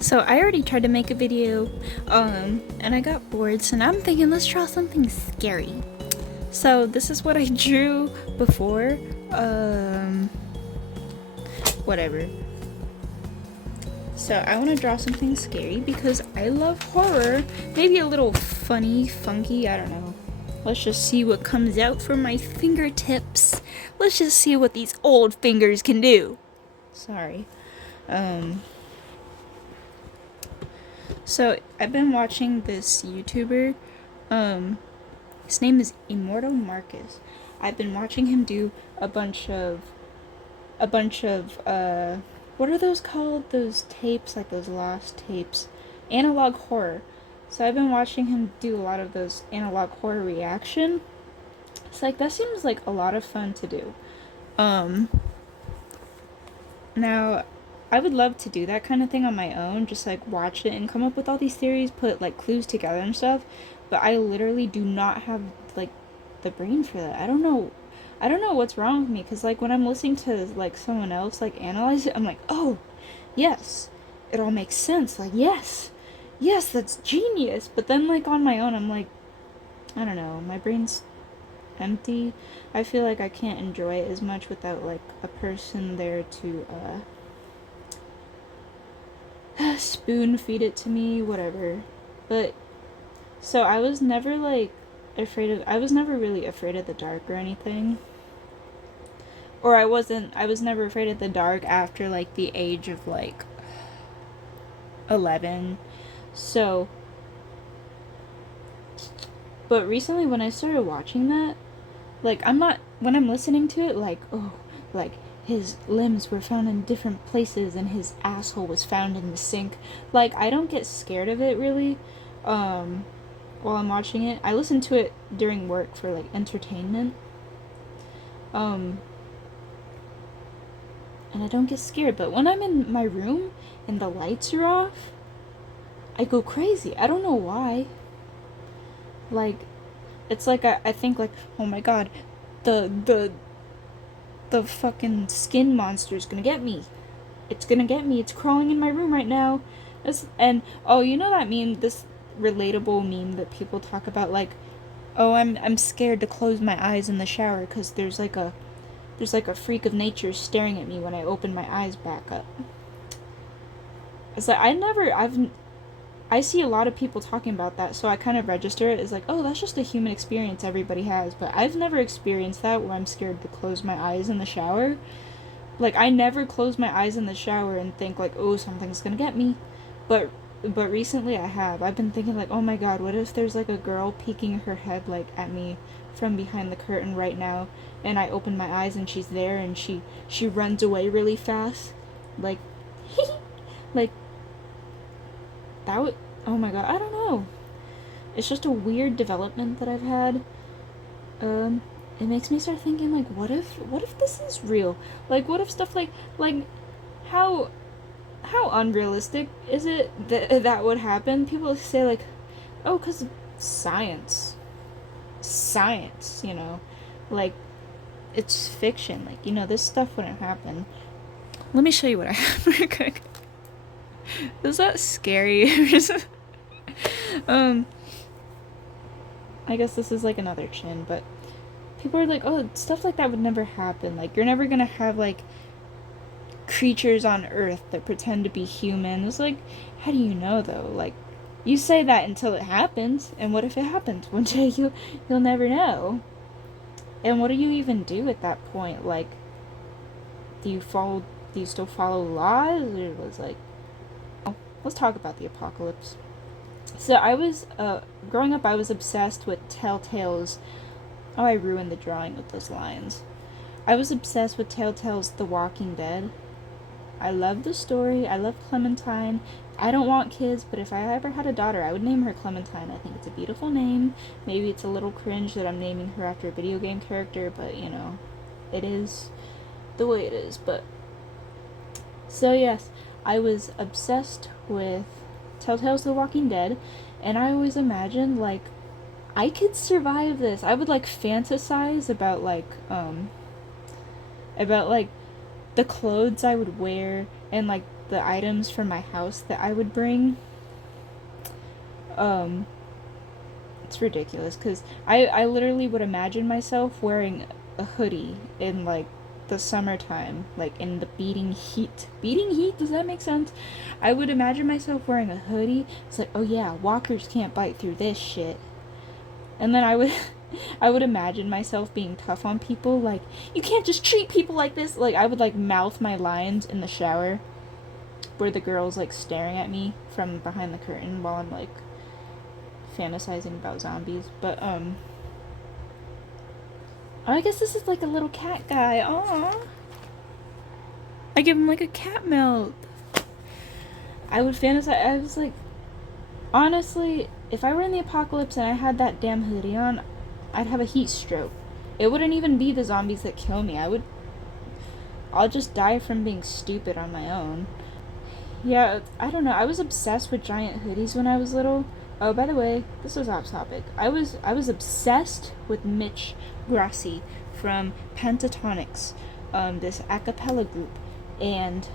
So I already tried to make a video, and I got bored, so now I'm thinking let's draw something scary. So this is what I drew before, whatever. So I want to draw something scary because I love horror. Maybe a little funny, funky, I don't know. Let's just see what comes out from my fingertips. Let's just see what these old fingers can do. Sorry. So I've been watching this YouTuber. His name is Immortal Marcus. I've been watching him do a bunch of what are those called? Those tapes, like those lost tapes, analog horror. So I've been watching him do a lot of those analog horror reaction. It's like that seems like a lot of fun to do. Now I would love to do that kind of thing on my own, just like watch it and come up with all these theories, put like clues together and stuff. But I literally do not have like the brain for that. I don't know what's wrong with me, because like when I'm listening to like someone else like analyze it, I'm like, oh, yes, it all makes sense. Like, yes, that's genius. But then like on my own, I'm like, I don't know, my brain's empty. I feel like I can't enjoy it as much without like a person there to spoon feed it to me, whatever. But so I was never like I was never really afraid of the dark or anything. Or I was never afraid of the dark after like the age of like 11. So, but recently when I started watching that, like I'm not, when I'm listening to it, like, oh, like his limbs were found in different places and his asshole was found in the sink. Like, I don't get scared of it really while I'm watching it. I listen to it during work for like entertainment. And I don't get scared, but when I'm in my room and the lights are off, I go crazy. I don't know why. Like, it's like I think like, oh my god, the the the fucking skin monster is gonna get me. It's gonna get me. It's crawling in my room right now. And oh, you know that meme, this relatable meme that people talk about, like, oh, I'm scared to close my eyes in the shower because there's like a freak of nature staring at me when I open my eyes back up. It's like I see a lot of people talking about that, so I kind of register it as like, oh, that's just a human experience everybody has. But I've never experienced that where I'm scared to close my eyes in the shower. Like, I never close my eyes in the shower and think like, oh, something's gonna get me. But recently I have. I've been thinking like, oh my god, what if there's like a girl peeking her head like at me from behind the curtain right now, and I open my eyes and she's there and she runs away really fast, like, like that would, oh my god, I don't know. It's just a weird development that I've had. It makes me start thinking like, what if this is real? Like, what if stuff like how how unrealistic is it that that would happen? People say like, oh, cause science, you know, like it's fiction. Like, you know, this stuff wouldn't happen. Let me show you what I have real quick. Is that scary? um, I guess this is like another chin, but people are like, oh, stuff like that would never happen. Like, you're never gonna have like creatures on Earth that pretend to be human. It's like, how do you know though? Like, you say that until it happens, and what if it happens one day? You'll never know. And what do you even do at that point? Like, do you follow? Do you still follow laws, or was like, let's talk about the apocalypse. So I was growing up, I was obsessed with Telltale's. Oh, I ruined the drawing with those lines. I was obsessed with Telltale's The Walking Dead. I love the story. I love Clementine. I don't want kids, but if I ever had a daughter, I would name her Clementine. I think it's a beautiful name. Maybe it's a little cringe that I'm naming her after a video game character, but you know, it is the way it is. But so yes, I was obsessed with Telltale's The Walking Dead, and I always imagined like I could survive this. I would like fantasize about like the clothes I would wear and like the items from my house that I would bring, it's ridiculous because I literally would imagine myself wearing a hoodie in like the summertime, like in the beating heat. Beating heat, does that make sense? I would imagine myself wearing a hoodie. It's like, oh yeah, walkers can't bite through this shit. And then I would I would imagine myself being tough on people, like, you can't just treat people like this. Like, I would like mouth my lines in the shower where the girl's like staring at me from behind the curtain while I'm like fantasizing about zombies. But I guess this is like a little cat guy. Aww. I give him like a cat melt. I would fantasize. I was like, honestly, if I were in the apocalypse and I had that damn hoodie on, I'd have a heat stroke. It wouldn't even be the zombies that kill me. I'll just die from being stupid on my own. Yeah, I don't know. I was obsessed with giant hoodies when I was little. Oh, by the way, this is off topic. I was obsessed with Mitch Grassi from Pentatonix, this a cappella group, and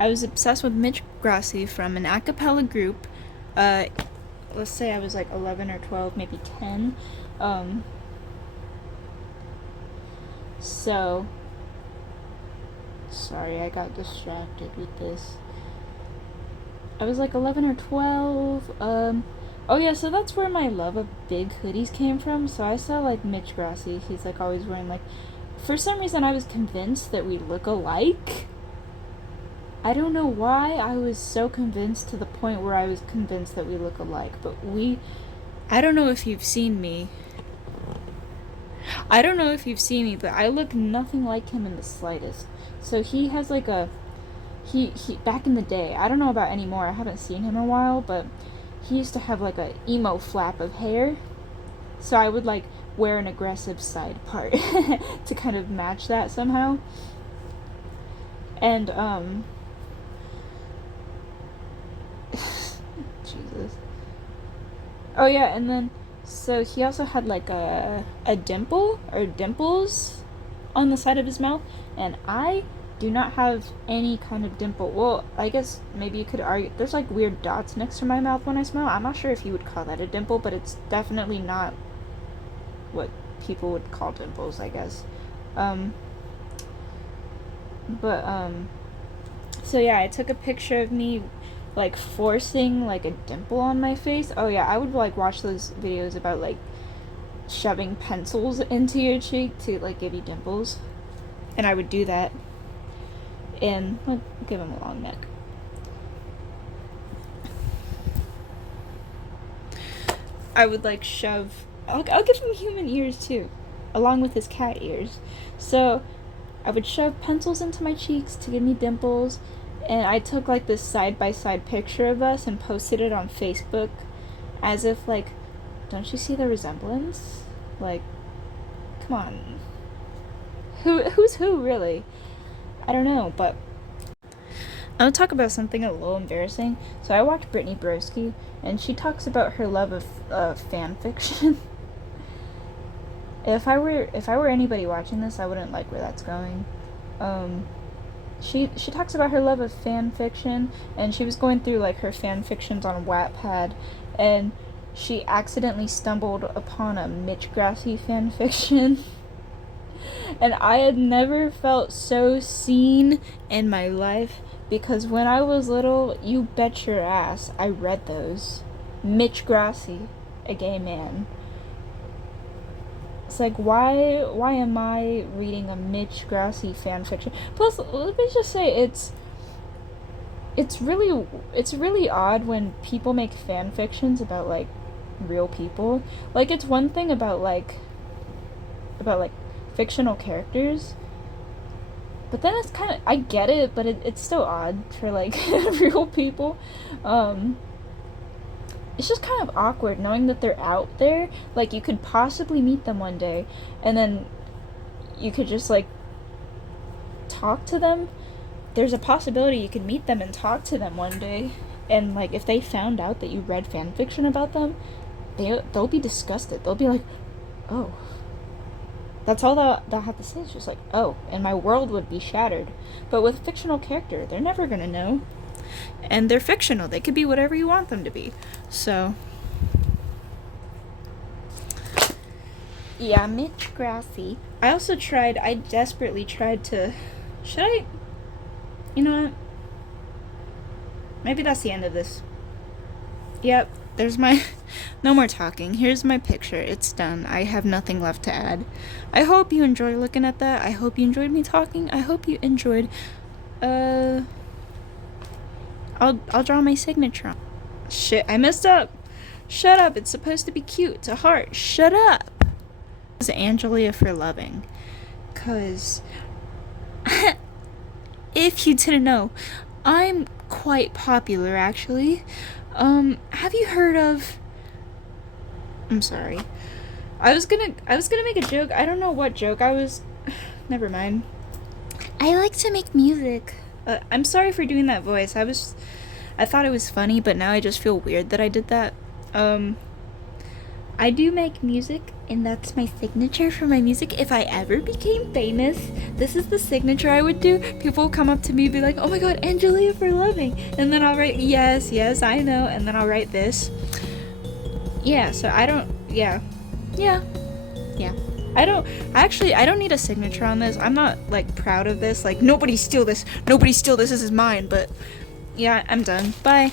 I was obsessed with Mitch Grassi from an a cappella group. Let's say I was like 11 or 12, maybe 10. So, sorry, I got distracted with this. I was like 11 or 12. Oh yeah, so that's where my love of big hoodies came from. So I saw like Mitch Grassi. He's like always wearing like. For some reason, I was convinced that we look alike. I don't know why I was so convinced to the point where I was convinced that we look alike. But I don't know if you've seen me. I don't know if you've seen me, but I look nothing like him in the slightest. So he has like a. He back in the day, I don't know about anymore, I haven't seen him in a while, but he used to have like a emo flap of hair. So I would like wear an aggressive side part to kind of match that somehow. And Jesus. Oh yeah, and then so he also had like a dimple or dimples on the side of his mouth, and I do not have any kind of dimple. Well, I guess maybe you could argue there's like weird dots next to my mouth when I smile. I'm not sure if you would call that a dimple, but it's definitely not what people would call dimples, I guess. So yeah, I took a picture of me like forcing like a dimple on my face. Oh yeah, I would like watch those videos about like shoving pencils into your cheek to like give you dimples. And I would do that. And like, give him a long neck. I would like shove. I'll give him human ears too, along with his cat ears. So I would shove pencils into my cheeks to give me dimples, and I took like this side-by-side picture of us and posted it on Facebook, as if like, don't you see the resemblance? Like, come on. Who's who really? I don't know, but I'll talk about something a little embarrassing. So I watched Brittany Broski, and she talks about her love of fan fiction. If I were anybody watching this, I wouldn't like where that's going. She talks about her love of fan fiction, and she was going through like her fan fictions on Wattpad, and she accidentally stumbled upon a Mitch Grassi fan fiction. And I had never felt so seen in my life, because when I was little, you bet your ass I read those. Mitch Grassi, a gay man. It's like, why am I reading a Mitch Grassi fan fiction? Plus, let me just say, it's really odd when people make fan fictions about like real people. Like, it's one thing about like fictional characters, but then it's kind of, I get it, but it's still odd for like real people. It's just kind of awkward knowing that they're out there. Like, you could possibly meet them one day, and then you could just like talk to them. There's a possibility you could meet them and talk to them one day, and like if they found out that you read fan fiction about them, they'll be disgusted. They'll be like, oh, That's all they'll have to say. It's just like, oh, and my world would be shattered. But with a fictional character, they're never gonna know. And they're fictional. They could be whatever you want them to be. So, yeah, Mitch Grassi. I desperately tried to, you know what? Maybe that's the end of this. Yep, there's my, no more talking. Here's my picture. It's done. I have nothing left to add. I hope you enjoy looking at that. I hope you enjoyed me talking. I hope you enjoyed, I'll draw my signature on. Shit, I messed up. Shut up, it's supposed to be cute. It's a heart. Shut up. It's Angelia for loving. 'Cause, if you didn't know, I'm quite popular, actually. Have you heard of... I'm sorry. I was gonna make a joke. I don't know what joke I was... Never mind. I like to make music. I'm sorry for doing that voice. I thought it was funny, but now I just feel weird that I did that. I do make music, and that's my signature for my music. If I ever became famous, this is the signature I would do. People will come up to me and be like, oh my god, Angelia for loving. And then I'll write, yes, I know. And then I'll write this. Yeah, so I don't, yeah. I don't need a signature on this. I'm not, like, proud of this. Like, nobody steal this. This is mine. But, yeah, I'm done. Bye.